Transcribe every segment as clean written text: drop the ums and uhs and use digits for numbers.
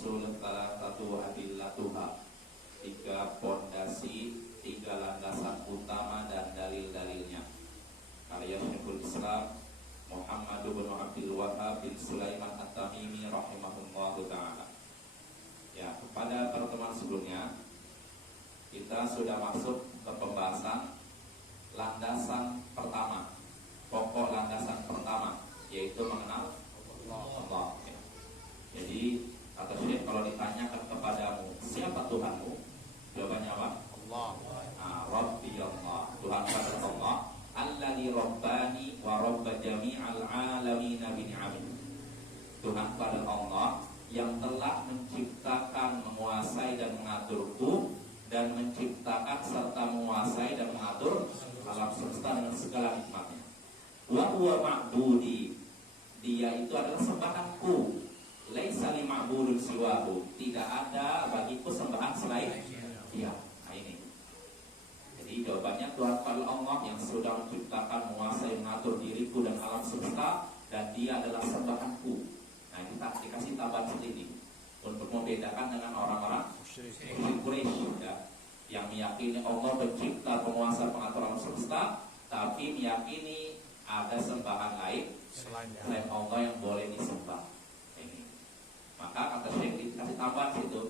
al-usul thalathatu wa adillatuha. 3 pondasi, 3 landasan utama dan dalil-dalilnya. Karya Syekhul Islam Muhammad bin Abdul Wahhab bin Sulaiman At-Tamimi rahimahullahu ta'ala. Ya, pada pertemuan sebelumnya kita sudah masuk ke pembahasan landasan pertama, pokok landasan pertama, yaitu mengenal Allah. Ya. Jadi kata Syekh, kalau ditanyakan kepadamu siapa Tuhanmu, jawabannya apa? Allah. Rabbi Allah, Tuhan pada Allah. Alladzi rabbani wa rabba jami'al alamin bi ni'amih. Tuhan pada Allah yang telah menciptakan, menguasai dan mengaturku, dan menciptakan serta menguasai dan mengatur alam semesta dengan segala nikmatnya. Wa huwa ma'budi, dia itu adalah sembahanku. Laisa li ma'budun siwahu, tidak ada bagiku sembahan selain dia. Nah ini. Jadi jawabannya Tuhan pada Allah yang sudah menciptakan, menguasai, mengatur diriku dan alam semesta, dan dia adalah sembahanku. Nah ini dikasih tambahan sedikit untuk membedakan dengan orang-orang Quraisy ya, yang meyakini Allah pencipta, penguasa, pengatur alam semesta, tapi meyakini ada sembahan lain selain Allah yang boleh disembah. Ini. Maka kata Syekh dikasih tambahan situ,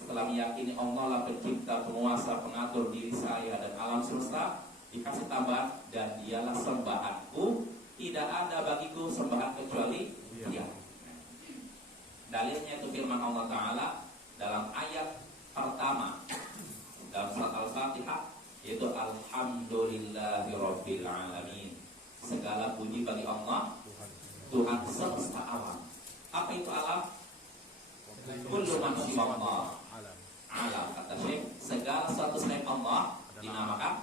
setelah meyakini Allah lah pencipta, penguasa, pengatur diri saya dan alam semesta, dikasih tambahan, dan dialah sembahanku, tidak ada bagiku sembahan kecuali dia. Dalilnya itu firman Allah Ta'ala dalam ayat pertama dalam surat Al-Fatihah, yaitu Alhamdulillahi Rabbil Alamin. Segala puji bagi Allah, Tuhan semesta alam. Apa itu alam? Kullu man siwallah alam. Kata Syekh, segala sesuatu selain Allah dinamakan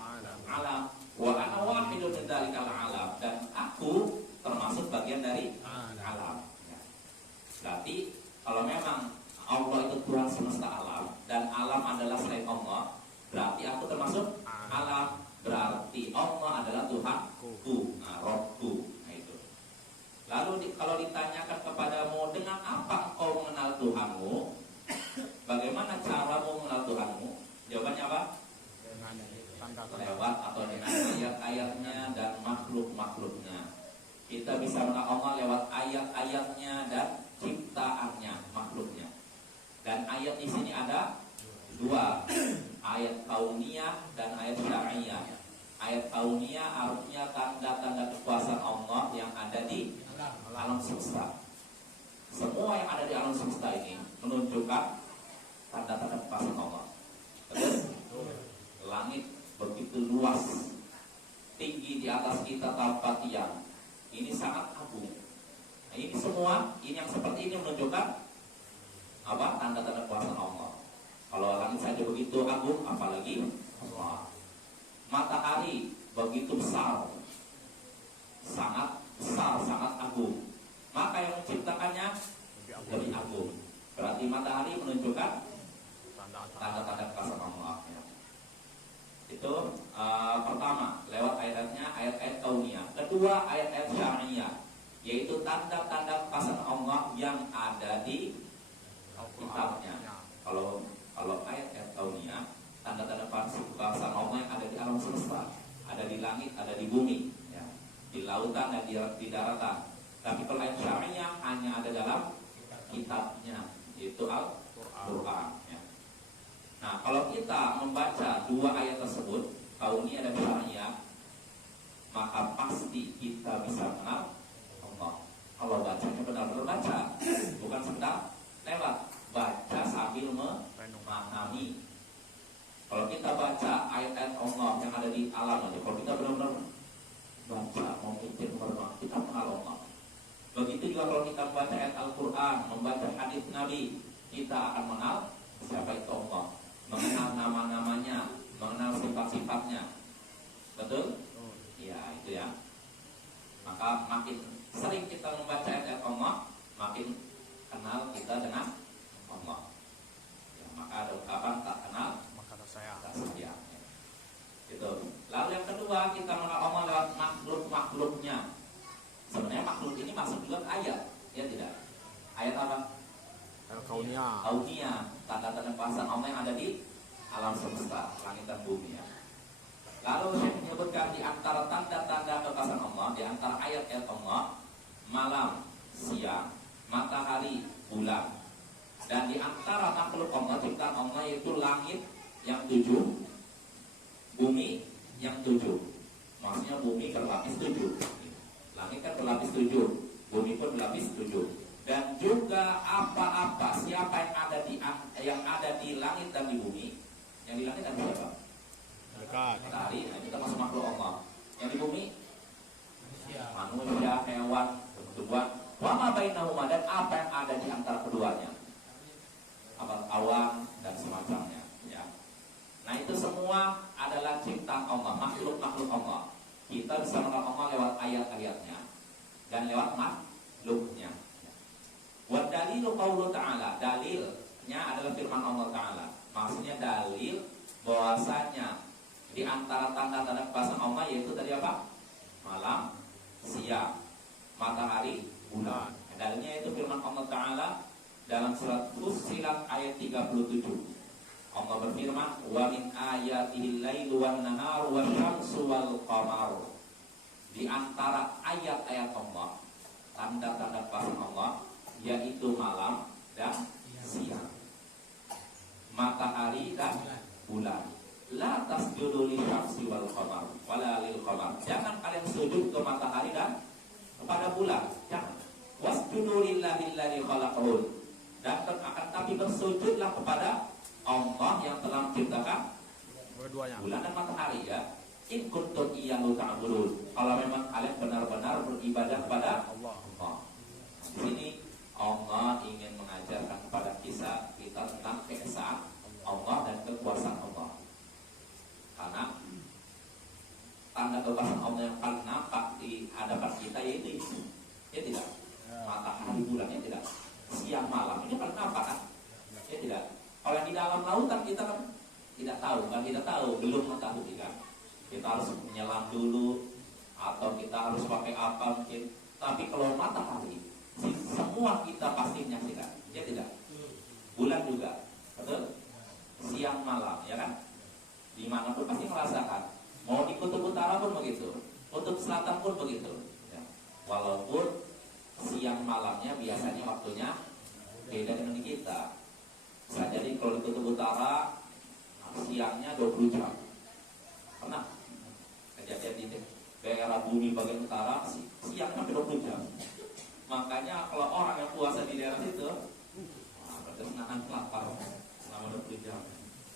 alam. Wa ana wahidun min dzalikal alam, dan aku termasuk bagian dari alam. Berarti kalau memang Allah itu Tuhan semesta alam dan alam adalah selain Allah, berarti aku termasuk alam. Berarti Allah adalah Tuhanku, Rabbku. Nah itu. Lalu kalau ditanyakan kepadamu, dengan apa engkau mengenal Tuhanmu? Bagaimana caramu mengenal Tuhanmu? Jawabannya apa? Lewat atau dengan ayat-ayatnya dan makhluk-makhluknya. Kita bisa mengenal Allah lewat ayat-ayatnya dan ciptaannya, makhluknya. Dan ayat di sini ada 2, ayat kauniyah dan ayat syar'iyah. Ayat kauniyah artinya tanda-tanda kekuasaan Allah yang ada di alam semesta. Semua yang ada di alam semesta ini menunjukkan tanda-tanda kekuasaan Allah. Terus langit begitu luas, tinggi di atas kita tanpa tiang. Ini sangat agung. Nah, ini semua, ini yang seperti ini menunjukkan apa? Tanda-tanda kekuasaan Allah. Kalau langit saja begitu agung, apalagi Allah. Matahari begitu besar, sangat besar, sangat agung. Maka yang menciptakannya lebih agung. Berarti matahari menunjukkan tanda-tanda kekuasaan Allah. Ya. Itu pertama, lewat ayatnya, ayat-ayat kauniyah. Kedua, ayat-ayat syar'iyah, yaitu tanda-tanda kekuasaan Allah yang ada di kitabnya. Kalau ayat-ayat kauniyah, tanda-tanda kekuasaan Allah yang ada di alam semesta, ada di langit, ada di bumi, ya, di lautan dan di daratan. Tapi kalau ayat syar'iyah hanya ada dalam kitabnya, yaitu Al-Quran. Ya. Nah, kalau kita membaca 2 ayat tersebut, kauniyah dan syar'iyah, maka pasti kita bisa mengenal Allah. Kalau bacanya benar-benar baca, bukan sekedar lewat, baca sambil memahami. Kalau kita baca ayat-ayat Allah yang ada di alam aja, kalau kita benar-benar baca, mau mikir, kita mengenal Allah. Begitu juga kalau kita membaca ayat Al-Quran, membaca hadis Nabi, kita akan mengenal siapa itu Allah, mengenal nama-namanya, mengenal sifat-sifatnya. Betul? Ya, itu ya. Maka makin sering kita membaca ayat Allah, makin kenal kita dengan Allah. Ya, maka ada ungkapan tak kenal maka tak sayang. Ya. Gitu. Lalu yang kedua, kita mengenal Allah lewat makhluk-makhluknya. Sebenarnya makhluk ini masuk juga ke ayat, ya tidak? Ayat apa? Kaunia, tanda-tanda kekuasaan Allah yang ada di alam semesta, langit dan bumi ya. Lalu saya menyebutkan di antara tanda-tanda kekuasaan Allah, di antara ayat-ayat Allah, malam, siang, matahari, bulan. Dan di antara makhluk Allah, ciptaan Allah yaitu langit yang 7, bumi yang 7. Maksudnya bumi berlapis 7. Langit kan berlapis 7, bumi pun berlapis 7. Dan juga apa-apa, siapa yang ada di langit dan di bumi. Yang di langit ada siapa? Matahari, nah itu termasuk makhluk Allah. Yang di bumi manusia, hewan, tumbuhan. Wa ma bainahuma, dan apa yang ada di antara keduanya. Awan dan semacamnya ya. Nah itu semua adalah ciptaan Allah, makhluk-makhluk Allah. Kita bisa mengenal Allah lewat ayat-ayatnya dan lewat makhluknya. Wa dalilu qaulu ta'ala, dalilnya adalah firman Allah Ta'ala. Maksudnya dalil bahwasanya di antara tanda-tanda kekuasaan Allah yaitu tadi apa? Malam, siang, matahari, bulan. Dalilnya itu firman Allah Ta'ala dalam surat Fussilat ayat 37. Allah berfirman, "Wa min ayatihi al-lailu wan-naharu wasyamsu wal-qamaru." Di antara ayat-ayat Allah, tanda-tanda kekuasaan Allah yaitu malam dan siang, matahari dan bulan. La tasjudu lisyamsi wal-qamar wala lil-qamar. Jangan kalian sujud ke matahari dan kepada bulan. Jangan. Wasjudu lillahi alladzi khalaqahun. Dan akan tapi bersujudlah kepada Allah yang telah menciptakan bulan dan matahari ya. In kuntum iyyahu ta'budun. Kalau memang kalian benar-benar beribadah kepada Allah. Di sini Allah ingin mengajarkan kepada kita tentang keesaan Allah dan kekuasaan Allah. Karena tanda kekuasaan Allah yang paling nampak di hadapan kita yaitu ya tidak matahari, bulan, ya tidak siang malam, ini paling nampak kan? Ya tidak. Kalau yang di dalam lautan kita kan tidak tahu, belum mengetahui kan? Kita harus menyelam dulu atau kita harus pakai apa mungkin. Tapi kalau matahari, semua kita pasti menyaksikan, ya tidak. Bulan juga, betul? Siang malam, ya kan? Dimanapun pasti merasakan. Mau di kutub utara pun begitu, kutub selatan pun begitu. Ya. Walaupun siang malamnya biasanya waktunya beda dengan di kita. Bisa jadi kalau di kutub utara siangnya 20 jam. Pernah kejadian di daerah bumi bagian utara siangnya sampai 20 jam. Makanya kalau orang yang puasa di daerah situ berkesenangan lapar selama 20 jam.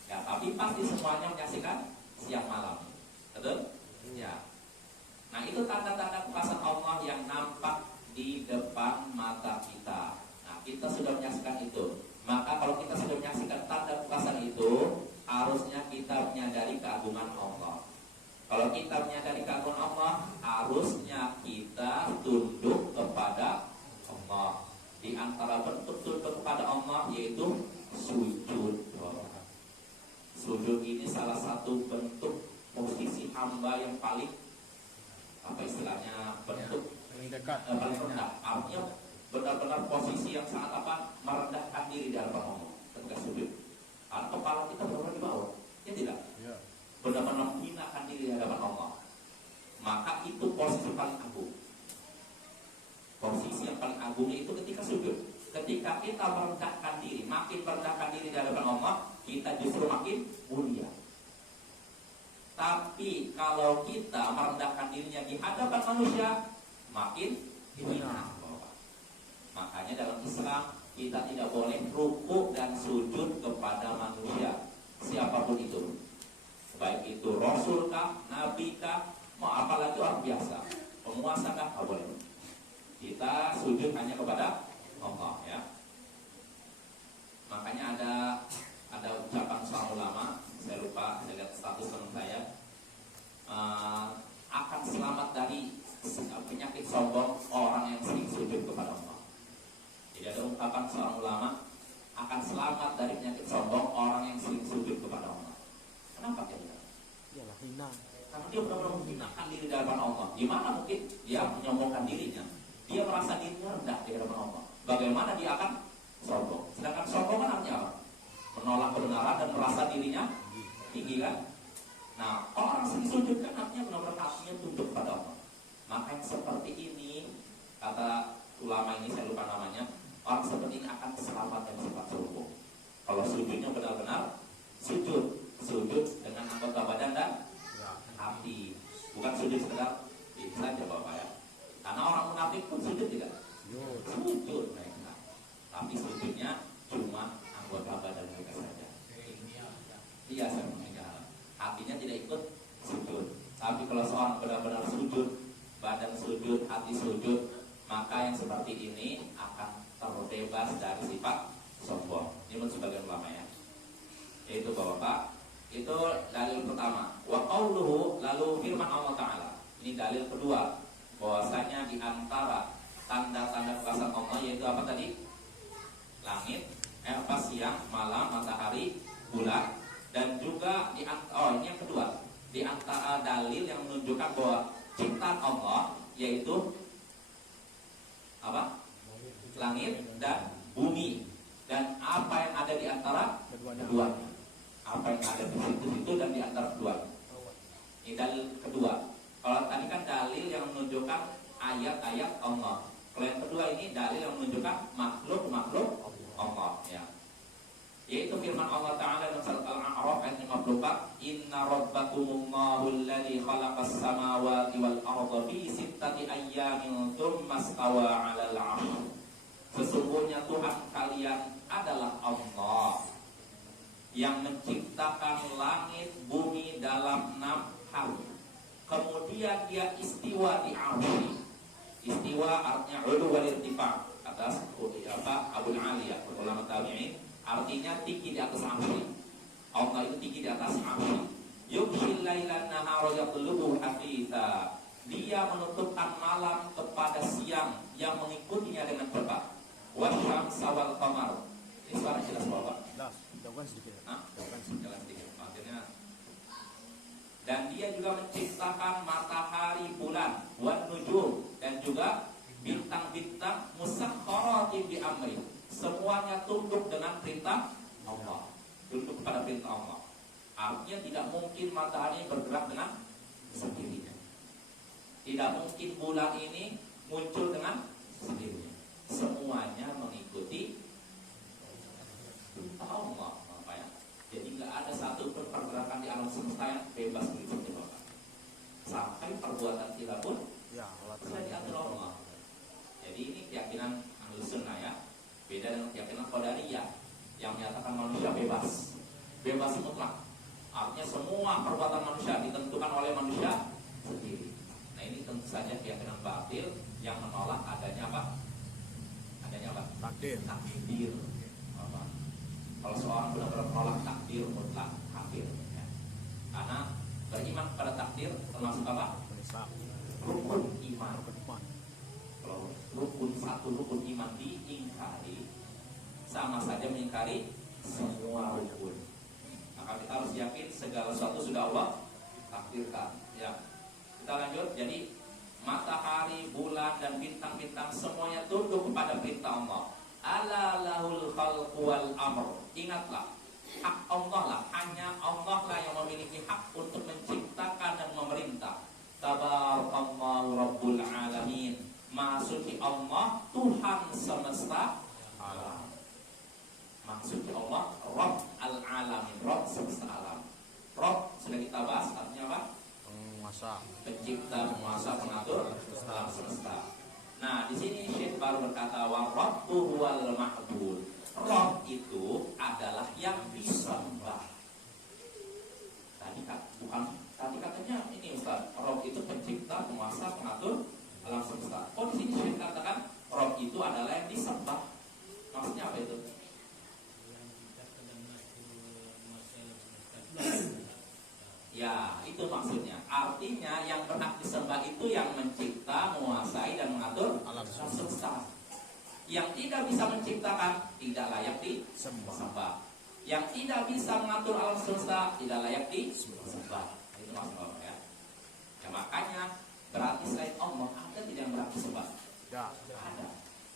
Ya, tapi pasti semuanya menyaksikan siang malam. Betul? Ya. Nah, itu tanda-tanda kekuasaan Allah yang nampak di depan mata kita. Nah, kita sudah menyaksikan itu. Maka kalau kita sudah menyaksikan tanda kekuasaan itu, harusnya kita menyadari keagungan Allah. Kalau kita menyadari keagungan Allah, harusnya kita tunduk kepada Allah. Di antara bentuk tunduk kepada Allah yaitu sujud. Sujud ini salah satu bentuk posisi hamba yang paling apa istilahnya, bentuk paling rendah. Artinya benar-benar posisi yang sangat apa, merendahkan diri di hadapan Allah ketika sujud. Karena kepala kita benar-benar di bawah, ya tidak? Benar-benar menghinakan diri di hadapan Allah. Maka itu posisi paling agung. Posisi yang paling agung itu ketika sujud. Ketika kita merendahkan diri, makin merendahkan diri di hadapan Allah, kita justru makin mulia. Tapi kalau kita merendahkan dirinya di hadapan manusia, makin hina. Makanya dalam Islam kita tidak boleh rukuk dan sujud kepada manusia, siapapun itu. Baik itu Rasul kah, Nabi kah, mau apalagi orang biasa, penguasa kah, nggak boleh. Kita sujud hanya kepada Allah ya. Makanya ada ucapan seorang ulama, saya lupa, saya lihat status teman saya, akan selamat dari penyakit sombong orang yang sering sujud kepada Allah. Jadi ada ungkapan seorang ulama, akan selamat dari penyakit sombong orang yang sering sujud kepada Allah. Kenapa dia? Iyalah hina. Karena dia benar-benar menghinakan diri di hadapan Allah. Gimana mungkin dia menyombongkan dirinya? Dia merasa dirinya rendah di hadapan Allah. Bagaimana dia akan sombong. Sedangkan sombong kan artinya apa? Menolak kebenaran dan merasa dirinya tinggi kan? Nah, orang sering sujud kan artinya benar-benar hatinya tunduk pada Allah. Maka yang seperti ini, kata ulama ini, saya lupa namanya, orang seperti ini akan selamat dari sifat sombong. Kalau sujudnya benar-benar sujud dengan anggota badan dan hati, bukan sujud sekedar itu saja Bapak ya. Karena orang munafik pun sujud tidak? Sujud mereka, tapi sujudnya cuma anggota badan mereka saja. Iya, saya mengingat. Hatinya tidak ikut sujud. Tapi kalau seorang benar-benar sujud, badan sujud, hati sujud, maka yang seperti ini akan terbebas dari sifat sombong. Ini menurut sebagian ulama ya. Itu Bapak, itu dalil pertama. Wa qauluhu, lalu firman Allah Ta'ala. Ini dalil kedua, bahwasanya di antara tanda-tanda kekuasaan Allah yaitu apa tadi? Langit, siang, malam, matahari, bulan, dan juga ini yang kedua, di antara dalil yang menunjukkan bahwa ciptaan Allah yaitu apa? Langit dan bumi, dan apa yang ada di antara keduanya. Apa yang ada di situ dan di antara keduanya. Ini dalil kedua. Kalau tadi kan dalil yang menunjukkan ayat-ayat Allah. Kalau yang kedua ini dalil yang menunjukkan makhluk Allah ya. Yaitu firman Allah Ta'ala dalam surat Al-A'raf ayat 54, Inna rabbakumullahu alladhi khalaqas samawati wal arda fi sittati ayyamin thumma stawa 'alal 'arsy. Sesungguhnya Tuhan kalian adalah Allah yang menciptakan langit bumi dalam 6 hari. Kemudian dia istiwa di 'arsy. Istiwa artinya 'ulu wal irtifa, atas Abul Aliyah, ulama tabi'in, artinya tinggi di atas arsy. Allah itu tinggi di atas arsy. Yughshil lailan nahara yatlubuhu hafitha. Dia menutupkan malam kepada siang yang mengikutinya dengan cepat. Wasyamsa wal qamar. Ini suara jelas Bapak? Jauhkan sedikit. Jauhkan sedikit. Akhirnya. Dan dia juga menciptakan matahari, bulan, wan nujum, dan juga bintang-bintang musakhkharatin bi amri. Semuanya tunduk dengan perintah Allah. Tunduk kepada perintah Allah. Artinya tidak mungkin matahari bergerak dengan sendirinya. Tidak mungkin bulan ini muncul dengan sendirinya. Semuanya mengikuti perintah Allah. Ya? Jadi nggak ada satu pun pergerakan di alam semesta yang bebas mengikuti Allah. Sampai perbuatan kita pun sudah diatur Allah. Jadi ini keyakinan Ahlus Sunnah ya. Beda dengan keyakinan Qadariyah yang menyatakan manusia bebas mutlak. Artinya semua perbuatan manusia ditentukan oleh manusia sendiri. Nah ini tentu saja keyakinan batil yang menolak adanya apa? Takdir. Apa? Kalau seorang benar-benar menolak takdir mutlak, kafir. Ya. Karena beriman pada takdir termasuk apa? Rukun iman. Kalau rukun iman diingkari, sama saja mengingkari semua rukun. Maka kita harus yakin segala sesuatu sudah Allah takdirkan. Ya. Kita lanjut. Jadi matahari, bulan, dan bintang-bintang semuanya tunduk kepada perintah Allah. Ala lahul khalqu wal amr. Ingatlah, hak Allah lah, hanya Allah lah yang memiliki hak untuk menciptakan dan memerintah. Tabarakallahu rabbul alamin. Maha suci Allah, Tuhan semesta alam. Maksudnya Allah, Rabb al-alamin, Rabb semesta alam. Rabb sudah kita bahas, artinya apa? Penguasa, pencipta, penguasa, pengatur alam semesta. Nah, di sini Syekh baru berkata wa Rabbu huwal ma'bud. Rabb itu adalah yang disembah. Tadi katanya ini Ustaz, Rabb itu pencipta, penguasa, pengatur alam semesta. Oh, di sini Syekh katakan Rabb itu adalah yang disembah. Maksudnya apa itu? Ya, itu maksudnya. Artinya yang berhak disembah itu yang mencipta, menguasai, dan mengatur alam semesta. Yang tidak bisa menciptakan tidak layak disembah. Yang tidak bisa mengatur alam semesta tidak layak disembah. Itu maksudnya ya. Ya makanya berarti selain Allah ada tidak yang berhak disembah? Tidak ada.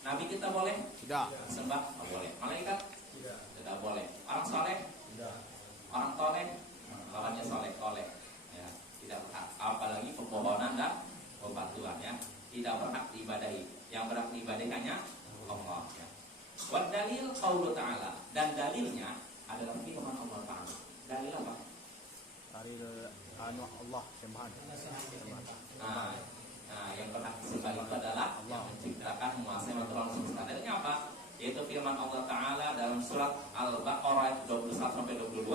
Nah Nabi kita boleh? Tidak. Sembah? Tidak boleh. Malaikat? Tidak. Tidak boleh. Orang soleh? Tidak. Orang toleh? Lawannya soleh, toleh. Ya, tidak berhak. Apalagi pembohonan dan pembatuan ya. Tidak berhak diibadahi. Yang berhak diibadahi hanya Allah. Ya. Wa dalil qaulu ta'ala, dan dalilnya adalah firman Allah Ta'ala. Dalil apa? Dari Allah sembahan. Nah, yang berhak disembah itu adalah yang menciptakan, menguasai, mengatur semesta. Dalilnya apa? Yaitu firman Allah Ta'ala dalam surat Al-Baqarah ayat 21-22.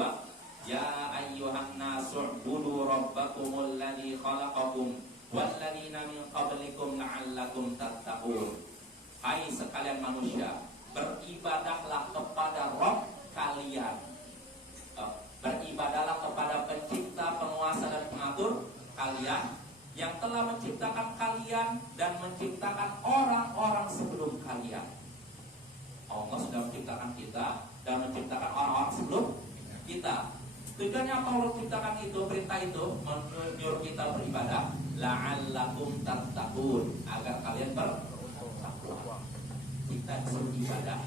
Ya ayyuhan nasu u'budu rabbakumul ladzi khalaqakum walladzina min qablikum la'allakum tattaqun. Hai sekalian manusia, beribadahlah kepada Rabb kalian. Beribadahlah kepada pencipta, penguasa dan pengatur kalian yang telah menciptakan kalian dan menciptakan orang-orang sebelum kalian. Allah sudah menciptakan kita dan menciptakan orang-orang sebelum kita. Tujuannya apa Allah ciptakan itu, perintah itu menyuruh kita beribadah, la'allakum tattaqun, agar kalian bertakwa. Kita disuruh ibadah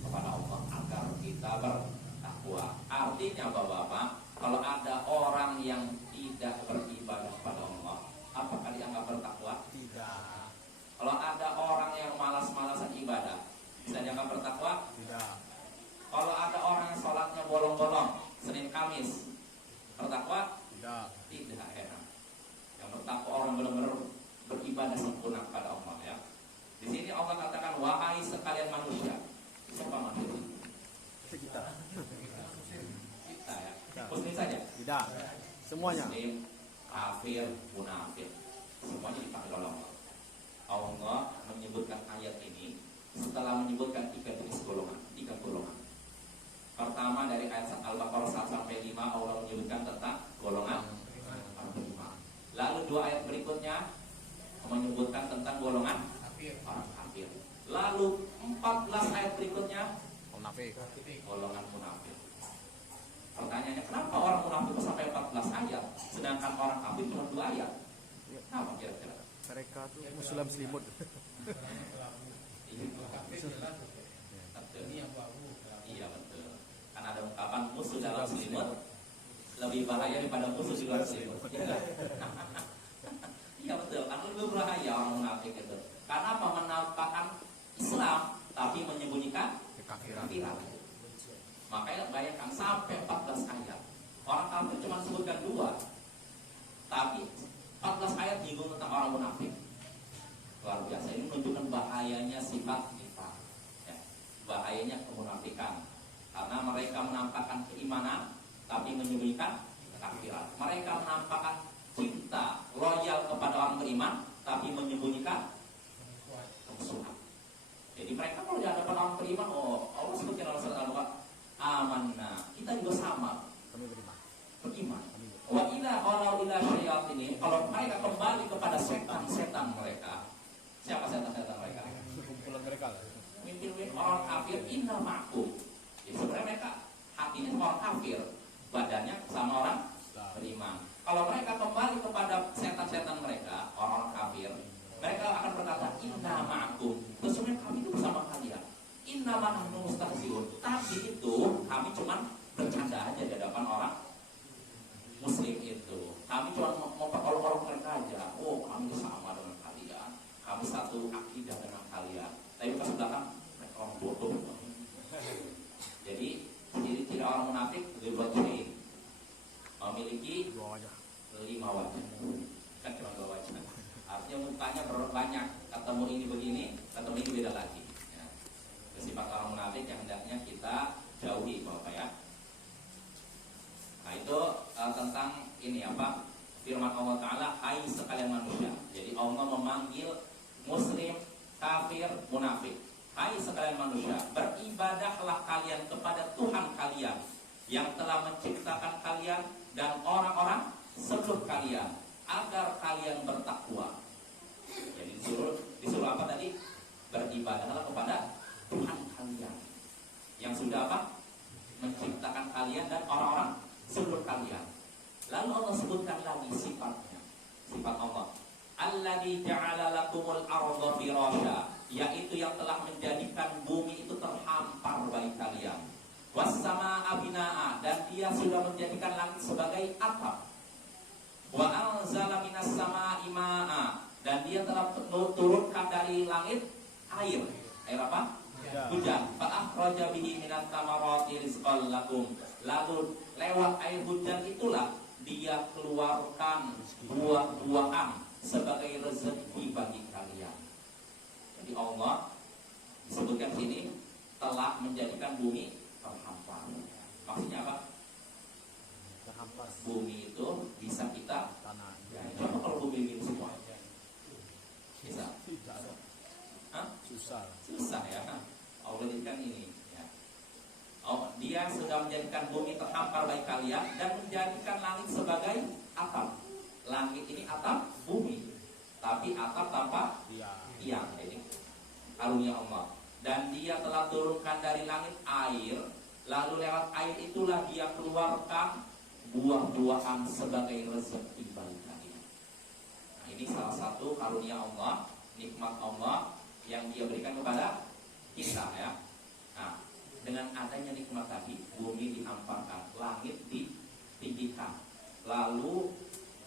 kepada Allah agar kita bertakwa. Artinya Bapak-bapak, kalau ada orang yang tidak beribadah kepada Allah, apakah dianggap bertakwa? Tidak. Kalau ada orang yang malas-malasan ibadah, bisa dianggap bertakwa? Tidak. Kalau ada orang yang sholatnya bolong-bolong, Senin Kamis, bertakwa? Tidak. Tidak, ya. Yang bertakwa orang benar-benar beribadah sempurna kepada Allah ya. Di sini Allah katakan, wahai sekalian manusia. Siapa manusia? Kita. Kita ya. Muslim saja? Tidak. Semuanya. Muslim, kafir, munafik, semuanya dipanggil oleh Allah. Allah menyebutkan ayat ini setelah menyebutkan tiga jenis golongan, tiga golongan. Pertama dari ayat Al-Baqarah 1-5 Allah menyebutkan tentang golongan beriman. Lalu dua ayat berikutnya menyebutkan tentang golongan orang kafir. Lalu 14 ayat berikutnya Munafik. golongan munafik. Pertanyaannya, kenapa orang munafik sampai 14 ayat sedangkan orang kafir cuma 2 ayat? Kenapa kira-kira? Mereka tuh muslim selimut. Iya, iya betul. Kan ada ungkapan musuh dalam selimut lebih bahaya daripada musuh di luar selimut. Iya betul, kan lebih berbahaya orang munafik itu. Karena apa? Menampakkan Islam tapi menyembunyikan Kekafiran. Makanya bayangkan sampai 14 ayat. Orang kafir cuma sebutkan 2, tapi 14 ayat nyinggung tentang orang munafik. Luar biasa, ini menunjukkan bahayanya sifat nifaq ya. Bahayanya kemunafikan. Karena mereka menampakkan keimanan tapi menyembunyikan kekafiran. Mereka menampakkan cinta loyal kepada orang beriman tapi menyembunyikan kemusuhan. Jadi mereka kalau di hadapan orang beriman, oh Allah sebutkan dalam surat Al-Baqarah, amanna, kita juga sama, Kami beriman. beriman. Wa ila qalau ila syayatin, ini kalau mereka kembali kepada setan-setan mereka. Siapa setan-setan mereka? Kumpulan mereka. Mimpin orang kafir, inna ma'kum. Jadi sebenarnya mereka hatinya sama orang kafir, badannya sama orang beriman. Kalau mereka kembali kepada setan-setan mereka, orang-orang kafir, mereka akan berkata, inna ma'kum. Sesungguhnya kami itu bersama kalian. Inna ma'nahnu mustahziun. Tapi itu kami cuma bercanda aja di hadapan orang Muslim itu. Kami cuma memperolok-olok mereka aja. Oh, kami sama dengan kalian. Kami satu akidah dengan kalian. Tapi pas belakang mereka orang bodoh. Jadi ciri-ciri orang munafik berwajib memiliki 2 wajah. 5 wajah. Kan cuma 2 wajah. Artinya mukanya banyak. Ketemu ini begini, ketemu ini beda lagi. Ya. Sifat orang munafik yang hendaknya kita jauhi, Bapak ya. Nah itu tentang ini apa? Firman Allah Ta'ala, hai sekalian manusia. Jadi Allah memanggil muslim, kafir, munafik. Hai sekalian manusia, beribadahlah kalian kepada Tuhan kalian yang telah menciptakan kalian dan orang-orang sebelum kalian agar kalian bertakwa. Jadi disuruh apa tadi? Beribadahlah kepada Tuhan kalian yang sudah apa? Menciptakan kalian dan orang-orang sebelum kalian. Lalu Allah sebutkan lagi sifatnya. Sifat Allah. Alladzi ja'ala lakumul arda firasya, yaitu yang telah menjadikan bumi itu terhampar bagi kalian. Was-samaa'a binaa'a, dan dia sudah menjadikan langit sebagai atap. Wa anzala minas samaa'i maa'a, dan dia telah turunkan dari langit air. Air apa? Hujan. Fa akhraja bihi minat thamarati rizqan lakum. Lalu lewat air hujan itulah dia keluarkan buah-buahan sebagai rezeki bagi kalian. Jadi Allah disebutkan sini telah menjadikan bumi terhampar. Maksudnya apa? Terhampar Bumi itu bisa kita tanah. ya, coba kalau bumi ini semua bisa? Hah? Susah. Susah ya. Allah jadikan ini ya. Oh, dia sudah menjadikan bumi terhampar bagi kalian dan menjadikan langit sebagai atap. Langit ini atap bumi, tapi atap tanpa tiang. Ini karunia Allah. Dan dia telah turunkan dari langit air, lalu lewat air itulah dia keluarkan buah-buahan sebagai rezeki bagi kalian. Nah, ini salah satu karunia Allah, nikmat Allah yang dia berikan kepada kita ya. Nah, dengan adanya nikmat tadi, bumi dihamparkan, langit ditinggikan, lalu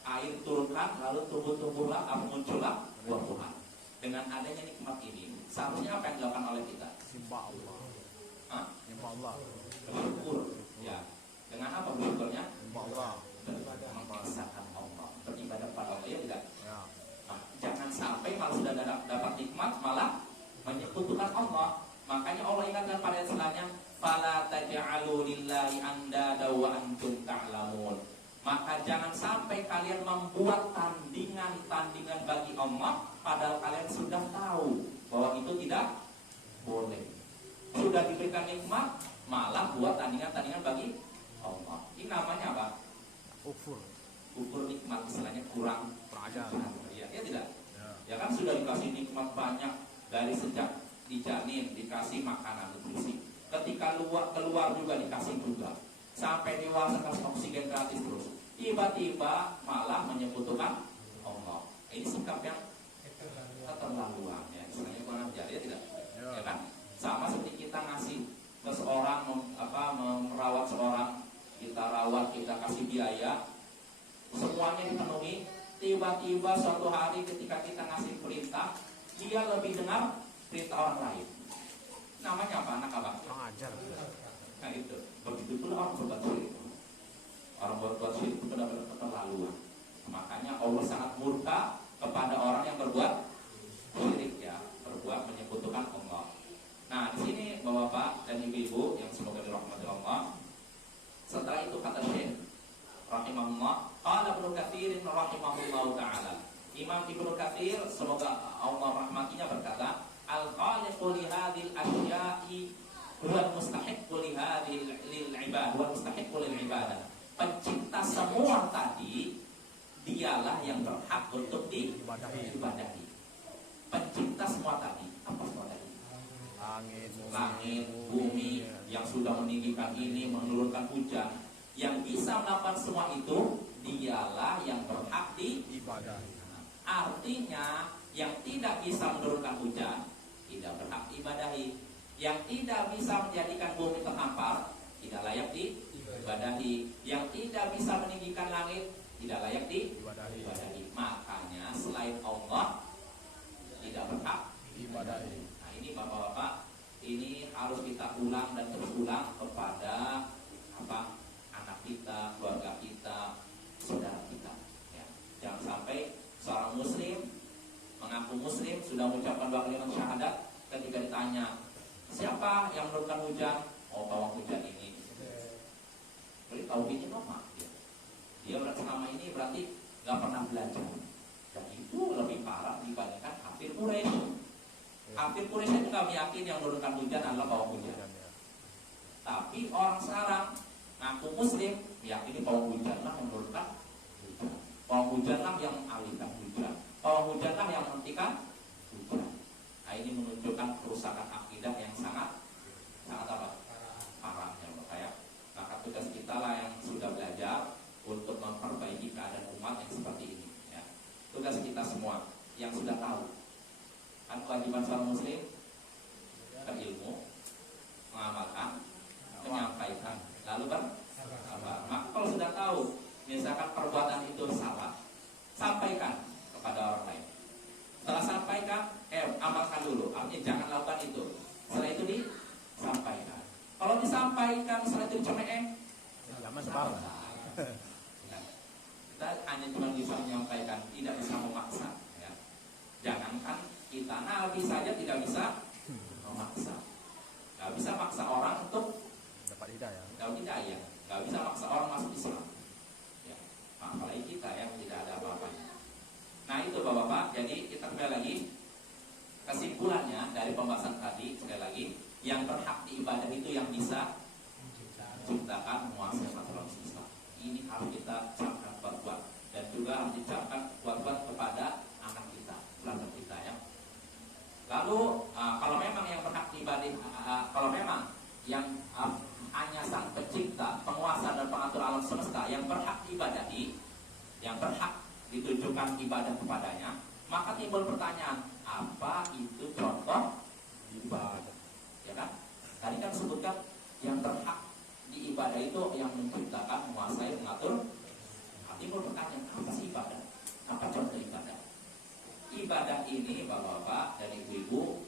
air turunkan, lalu tumbuh-tumbuhlah, muncullah buah-buahan. Dengan adanya nikmat ini, seharusnya apa yang dilakukan oleh kita? Sembah Allah. Hah? Sembah Allah. Bersyukur. Ya. Dengan apa bersyukurnya? Sembah Allah. Mengesahkan Allah, beribadah pada Allah, ya tidak? Ya. Nah, jangan sampai malah sudah dapat nikmat malah menyekutukan Allah. Makanya Allah ingatkan pada ayat selanjutnya, fala taj'alu lillahi andada wa antum ta'lamun. Maka jangan sampai kalian membuat tandingan-tandingan bagi Allah padahal kalian sudah tahu bahwa itu tidak boleh. Sudah diberikan nikmat malah buat tandingan-tandingan bagi Allah. Ini namanya apa? Kufur. Kufur nikmat, istilahnya kurang Ajar. ya tidak? Ya. Ya kan sudah dikasih nikmat banyak dari sejak dijanin, dikasih makanan nutrisi. Ketika keluar juga dikasih juga. Sampai dewasa kasih oksigen gratis terus. Tiba-tiba malah menyekutukan Allah. Ini sikap yang keterlaluan ya. Istilahnya kurang ajar, ya tidak? Ya kan? Sama seperti kita ngasih ke seorang merawat seorang, kita rawat, kita kasih biaya, semuanya dipenuhi. Tiba-tiba suatu hari ketika kita ngasih perintah, dia lebih dengar perintah orang lain. Namanya apa? Anak apa? Kurang ajar. Nah itu, begitu pula orang berbuat syirik. Orang berbuat syirik itu benar-benar keterlaluan. Makanya Allah sangat murka kepada orang yang berbuat syirik ya, berbuat menyekutukan Allah. Nah di sini bapak-bapak dan ibu-ibu yang semoga dirahmati Allah. Setelah itu kata Syekh rahimahullah, qala Ibnu Katsir rahimahullahu taala. Imam Ibnu Katsir semoga Allah rahmatinya berkata, al-khaliqu li hadhil asya'i huwa mustahiqqu li hadhil lil ibad, huwa mustahiqqu lil ibadah. Pencipta semua tadi dialah yang berhak untuk diibadahi. Pencipta semua tadi, apa semua tadi? Langit, bumi yang sudah meninggikan ini, menurunkan hujan, yang bisa melakukan semua itu dialah yang berhak diibadahi. Artinya yang tidak bisa menurunkan hujan tidak berhak diibadahi. Yang tidak bisa menjadikan bumi terhampar tidak layak diibadahi. Yang tidak bisa meninggikan langit tidak layak diibadahi. Makanya selain Allah tidak berhak diibadahi. Nah ini bapak-bapak, ini harus kita ulang dan terus ulang kepada anak kita, keluarga kita, saudara kita ya. Jangan sampai seorang muslim mengaku muslim sudah mengucapkan dua kalimat syahadat, ketika ditanya siapa yang menurunkan hujan, oh pawang hujan ini. Berarti tauhidnya lemah. Dia selama ini berarti nggak pernah belajar, dan itu lebih parah dibandingkan kafir Quraisy. Kafir Quraisy itu nggak yakin yang menurunkan hujan adalah pawang hujan. Tapi orang sekarang ngaku muslim meyakini pawang hujanlah yang menurunkan hujan. Pawang hujanlah yang mengalihkan hujan. Pawang hujanlah yang menghentikan hujan. Nah ini menunjukkan kerusakan akidah yang sangat apa? Parahnya ya. Maka tugas kita lah yang sudah belajar untuk memperbaiki keadaan umat yang seperti ini ya. Tugas kita semua yang sudah tahu. Kan kewajiban seorang muslim menyampaikan setelah itu cemeeng. Zaman sekarang. Ya. Kita hanya cuma bisa menyampaikan, tidak bisa memaksa. Ya. Jangankan kita Nabi saja tidak bisa memaksa. Gak bisa maksa orang untuk Dapat hidayah. dapat hidayah. Gak bisa maksa orang masuk Islam. Ya. Apalagi kita yang tidak ada apa-apanya. Nah itu Bapak-Bapak. Jadi kita kembali lagi kesimpulannya dari pembahasan tadi sekali lagi, yang berhak diibadah itu yang bisa menciptakan, menguasai masalah Islam. Ini harus kita camkan kuat-kuat dan juga harus dicamkan kuat-kuat kepada anak kita, keluarga kita ya. Lalu kalau memang yang berhak diibadah, kalau memang yang hanya sang pencipta, penguasa dan pengatur alam semesta yang berhak diibadahi, yang berhak ditujukan ibadah kepadanya, maka timbul pertanyaan, apa itu contoh ibadah? Ya kan? Tadi kan sebutkan yang berhak diibadah itu yang menciptakan, menguasai, mengatur. Nah, timbul pertanyaan, apa sih ibadah? Apa contoh ibadah? Ibadah ini Bapak-bapak dan Ibu-ibu,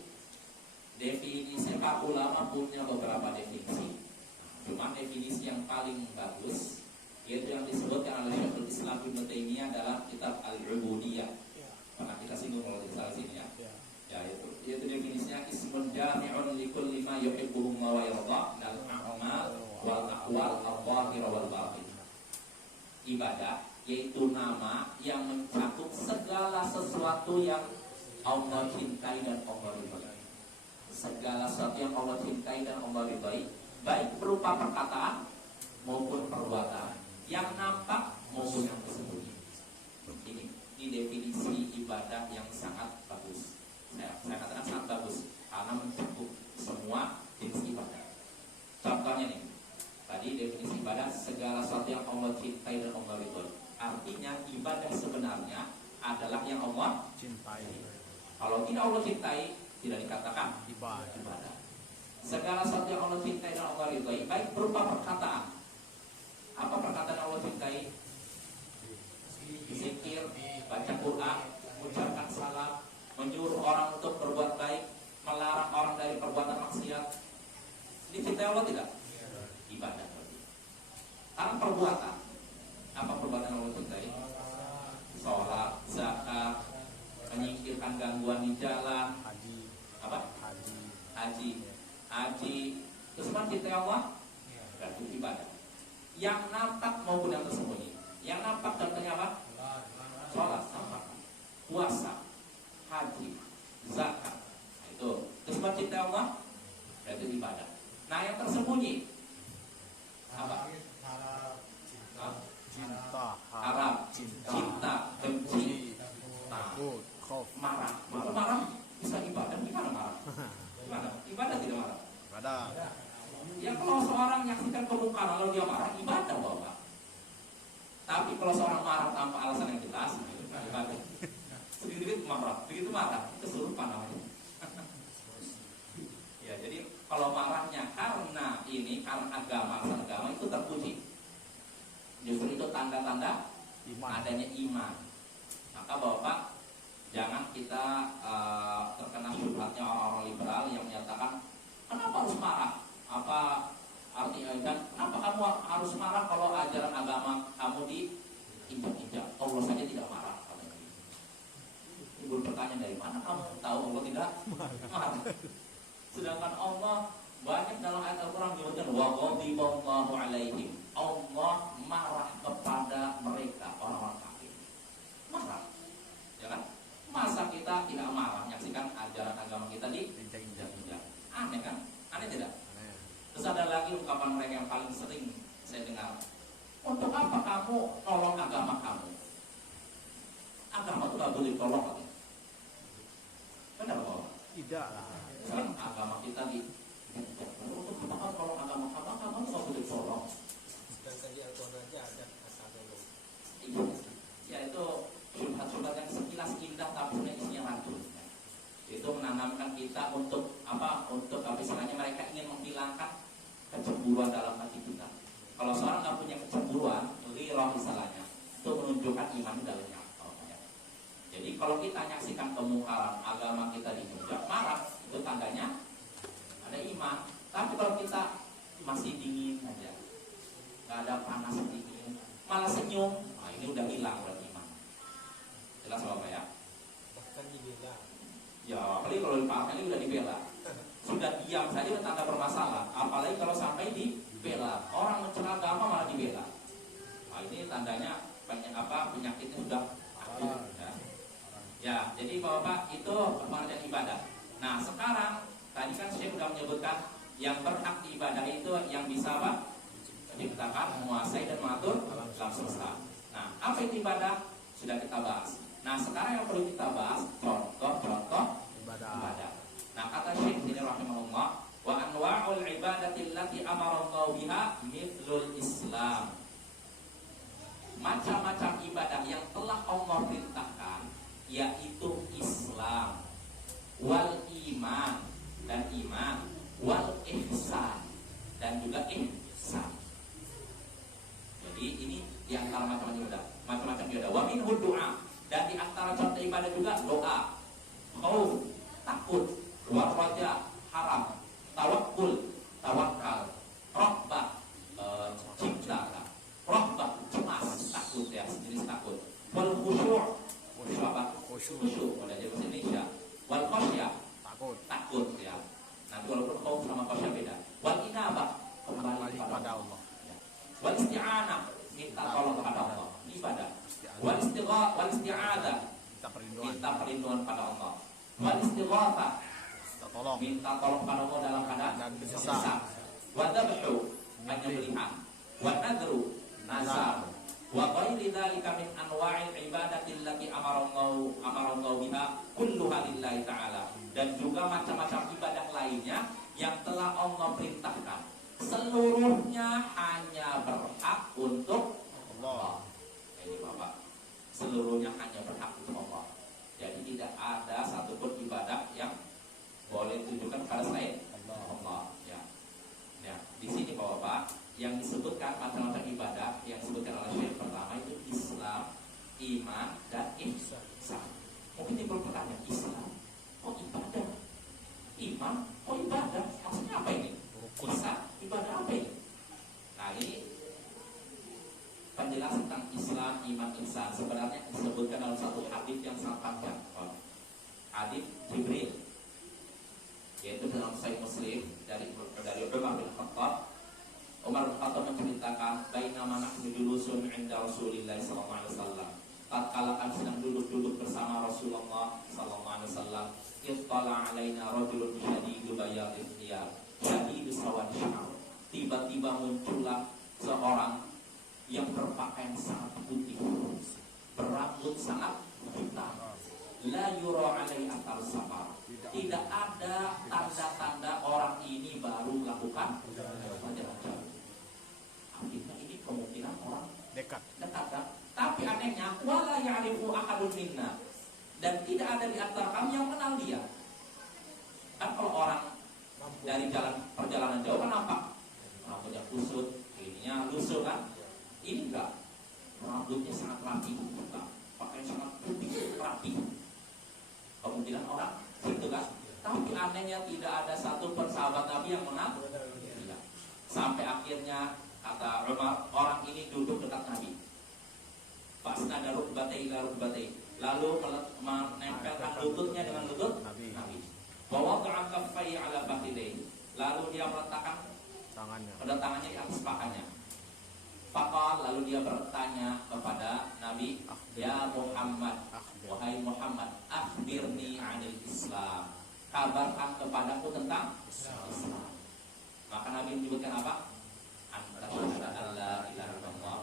definisi para ulama punya beberapa definisi. Cuma definisi yang paling bagus yaitu yang disebutkan oleh Syekhul Islam Ibnu Taimiyah dalam kitab Al-Ubudiyah. Pernah kita singgung kalau di salah sini ya. Ya itu definisinya ismun jami'un likulli ma yuhibbuhu wa yarda dal a'mal wal aqwal al-zahir wal batin. Ibadah yaitu nama yang mencakup segala sesuatu yang Allah cintai dan Allah ridhai. Segala sesuatu yang Allah cintai dan Allah ridhai, baik berupa perkataan maupun perbuatan, yang nampak maupun yang tersembunyi. Ini definisi ibadah yang sangat bagus. Saya katakan sangat bagus karena mencakup semua jenis ibadah. Contohnya nih, tadi definisi ibadah segala sesuatu yang Allah cintai dan Allah ridhoi. Artinya ibadah sebenarnya adalah yang Allah Cintai. Kalau tidak Allah cintai, tidak dikatakan Ibadah. segala sesuatu yang Allah cintai dan Allah ridhoi, baik berupa perkataan. Apa perkataan Allah cintai? Zikir, baca Quran, mengucapkan salam, menyuruh orang untuk berbuat baik, melarang orang dari perbuatan maksiat. Dicintai Allah tidak? Ibadah. Karena perbuatan. Apa perbuatan Allah cintai? Sholat, zakat, menyingkirkan gangguan di jalan. Haji. Apa? Haji. Itu semua cintai Allah. Berarti ibadah. Yang nampak maupun yang tersembunyi. Yang nampak contohnya apa? Sholat, nampak. Puasa, haji, zakat. Nah, itu semua cinta Allah. Berarti ibadah. Nah yang tersembunyi apa? Cinta. Harap, cinta, benci, Takut. Khauf. marah. Itu marah bisa ibadah. Gimana marah? Gimana? Ibadah tidak marah. Ada. Ya kalau seorang menyaksikan kemungkaran lalu dia marah, ibadah Bapak. Tapi kalau seorang marah tanpa alasan yang jelas, itu bukan ibadah. Sedikit marah, begitu marah, kesurupan namanya. Ya, jadi kalau marahnya karena agama, alasan agama itu terpuji. Justru itu tanda-tanda adanya iman. Maka Bapak, jangan kita terkena syubhatnya orang-orang liberal yang menyatakan kenapa harus marah? Apa artinya dan kenapa kamu harus marah kalau ajaran agama kamu diinjak-injak? Allah saja tidak marah. Ibu pertanyaan, dari mana kamu tahu Allah tidak marah? Sedangkan Allah banyak dalam ayat Al-Quran menyebutkan wa ghadiballahu alaihim. Allah marah kepada mereka orang-orang kafir. Marah, ya kan? Masa kita tidak marah menyaksikan ajaran agama kita diinjak-injak? Aneh kan? Aneh tidak? Terus ada lagi ungkapan mereka yang paling sering saya dengar. Untuk apa kamu nolong agama kamu? Agama itu gak boleh tolong lagi. Benar Bapak? Tidak lah. Sekarang agama kita untuk apa kamu tolong agama kamu? Agama itu gak boleh tolong. Sedangkan di Al-Quran aja ada asal dulu. Iya. Ya itu syubhat-syubhat yang sekilas indah tapi sebenarnya isinya racun. Itu menanamkan kita untuk apa? Untuk istilahnya mereka ingin menghilangkan kecemburuan dalam hati kita. Kalau seorang nggak punya kecemburuan, ghirah istilahnya, itu menunjukkan iman di dalamnya. Jadi kalau kita nyaksikan kemungkaran agama kita diinjak, marah, itu tandanya ada iman. Tapi kalau kita masih dingin aja, nggak ada panas dingin, malah senyum, nah ini udah hilang berarti iman. Jelas Bapak ya? bahkan dibela. Ya, apalagi kalau Pak ini udah dibela, sudah diam saja udah tanda bermasalah, apalagi kalau sampai dibela, orang mencela agama malah dibela. Nah ini tandanya penyakitnya sudah akut. Ya, jadi Bapak itu pengertian ibadah. Nah sekarang tadi kan saya sudah menyebutkan yang berhak ibadah itu yang bisa apa? Menciptakan, menguasai dan mengatur alam semesta. Nah apa itu ibadah? Sudah kita bahas. Nah sekarang yang perlu kita bahas contoh-contoh ibadah. Nah kata Syekh ini rahimahullah, wa anwa'ul ibadati allati amara Allah biha mithlul Islam. Macam-macam ibadah yang telah Allah perintahkan yaitu Islam, wal iman dan iman, wal ihsan dan juga ihsan. Jadi ini di antara macam-macam ibadah. Wa minhu du'a, dan di antara contoh ibadah juga doa, khauf, takut, wa raja, harap, tawakkul, tawakal, rahbah, cinta, rahbah, cemas, takut ya, sejenis takut, wal khusyuk, khusyuk pada bahasa Indonesia, wal khasyah, takut ya. Nanti walaupun khauf sama khasyah beda. Wal inabah, kembali kepada Allah. Wal isti'anah, minta tolong kepada Allah, ibadah. Wal isti'adah, minta perlindungan pada Allah. Wal istighatsah, minta tolong pada Allah dalam keadaan desak. Wa dzabhu, penyembelihan. Wa nadru, nazar. Wa ghairi dzalika min anwa'il ibadati allati amara Allah biha kulluha lillahi ta'ala. Dan juga macam-macam ibadah lainnya yang telah Allah perintahkan, seluruhnya hanya berhak untuk Allah. Ini Bapak, seluruhnya hanya berhak untuk Allah. Jadi tidak ada satupun ibadah yang boleh ditujukan kepada selain Allah. Ya, di sini Bapak, yang disebutkan macam-macam ibadah yang disebutkan oleh Syekh pertama itu Islam, iman dan ihsan. Mungkin timbul pertanyaan, Islam kok ibadah? Iman kok ibadah? Maksudnya apa ini? Ihsan ibadah apa ini? Nah ini penjelasan tentang Islam, iman, ihsan sebenarnya disebutkan dalam satu hadis yang sangat panjang. Hadis Jibril, yaitu dalam Sahih Muslim dari Umar bin Khattab. Umar bin Khattab menceritakan, bainama nahnu julusun 'inda Rasulillah sallallahu alaihi wasallam. Tatkala kami sedang duduk bersama Rasulullah sallallahu alaihi wasallam, ittala 'alaina rajulun syadidu bayadil thiyab, syadidu sawadil sya'ar. Tiba-tiba muncullah seorang yang berpakaian sangat putih, berambut sangat hitam. La yura 'alaihi athar safar. Tidak ada tanda-tanda orang ini baru melakukan perjalanan. Akhirnya ini kemungkinan orang dekat kan? Tapi anehnya wala ya'rifu ahadun minna, dan tidak ada di antara kami yang kenal dia. Kan kalau orang dari perjalanan jauh kan nampak rambutnya kusut, ininya lusuh kan? Ini enggak, rambutnya sangat rapi, pakai sangat putih rapi. Kemungkinan orang itu kan? Tapi anehnya tidak ada satu sahabat Nabi yang mengenal. Sampai akhirnya kata Umar, orang ini duduk dekat Nabi. Fasnada rukbatai ila rukbatai, lalu menempelkan lututnya dengan lutut Nabi. Wa wada'a kaffai ala fakhidai, lalu dia meletakkan kedua tangannya di atas pahanya. Faqal, lalu dia bertanya kepada Nabi, ya Muhammad, wahai Muhammad, akhbirni 'anil Islam, kabarkan kepadaku tentang Islam. Maka Nabi menyebutkan apa? Anta syahada alla ilaha illallah,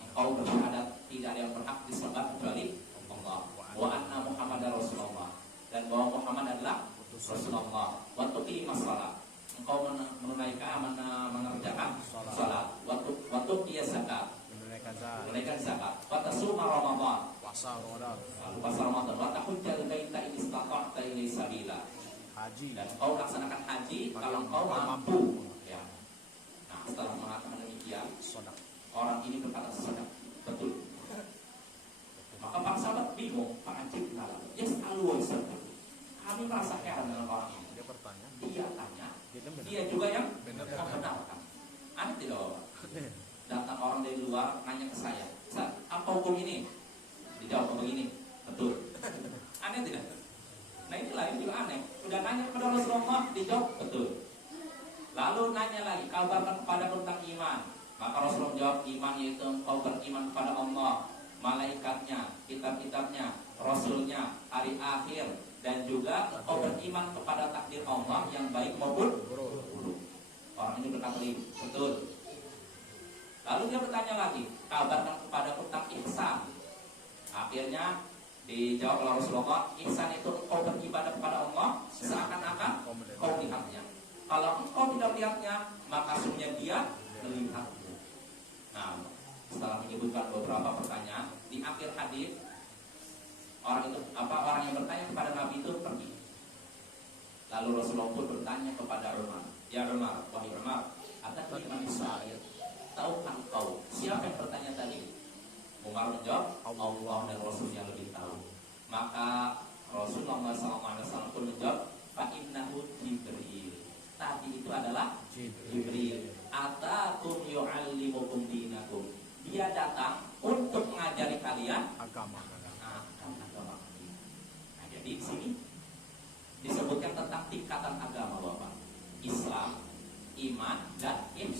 engkau bersyahadat tidak ada yang berhak disembah kecuali Allah, wa anna Muhammadar Rasulullah, dan bahwa Muhammad adalah Rasulullah, wa tuqimas shalah, engkau mengerjakan salat, wa tuqiyas zakat, menunaikan zakat, wa tasuma Ramadan, puasa Ramadan, wa tahujjal baita in istata'ta ilaihi sabila, haji, dan engkau laksanakan haji kalau engkau mampu. Ya. Nah, setelah mengatakan demikian, orang ini berkata sadaq, betul. Maka para sahabat bingung, Pak Ajib ngalah. Kami merasa heran dengan orang ini. Dia tanya, dia juga yang membenarkan. Aneh tidak Bapak? Datang orang dari luar nanya ke saya, Ustaz, apa hukum ini? Dijawab begini, betul. Aneh tidak? Nah inilah yang juga aneh. Udah nanya kepada Rasulullah, dijawab betul. Lalu nanya lagi, kabarkan kepada tentang iman. Maka Rasulullah jawab, iman yaitu engkau beriman kepada Allah, malaikatnya, kitab-kitabnya, Rasulnya, hari akhir, dan juga engkau beriman kepada takdir Allah yang baik maupun buruk. Orang ini berkata betul. Lalu dia bertanya lagi, kabarkan kepada tentang ihsan. Akhirnya dijawab oleh Rasulullah, ihsan itu engkau beribadah kepada Allah seakan-akan kau melihatnya. Kalau engkau tidak melihatnya, maka sesungguhnya dia melihatmu. Nah, setelah menyebutkan beberapa pertanyaan, di akhir hadis orang yang bertanya kepada Nabi itu pergi. Lalu Rasulullah pun bertanya kepada Umar, ya Umar, wahai Umar, ada iman Israel. Tahukah engkau siapa yang bertanya tadi? Umar menjawab, Allah dan Rasulnya lebih tahu. Maka Rasulullah SAW pun menjawab, Fa'innahu Jibril. Tadi itu adalah Jibril. Atakum yu'allimukum dinakum. Dia datang untuk mengajari kalian agama. agama. Nah, jadi di sini disebutkan tentang tingkatan agama Bapak. Islam, iman, dan ihsan.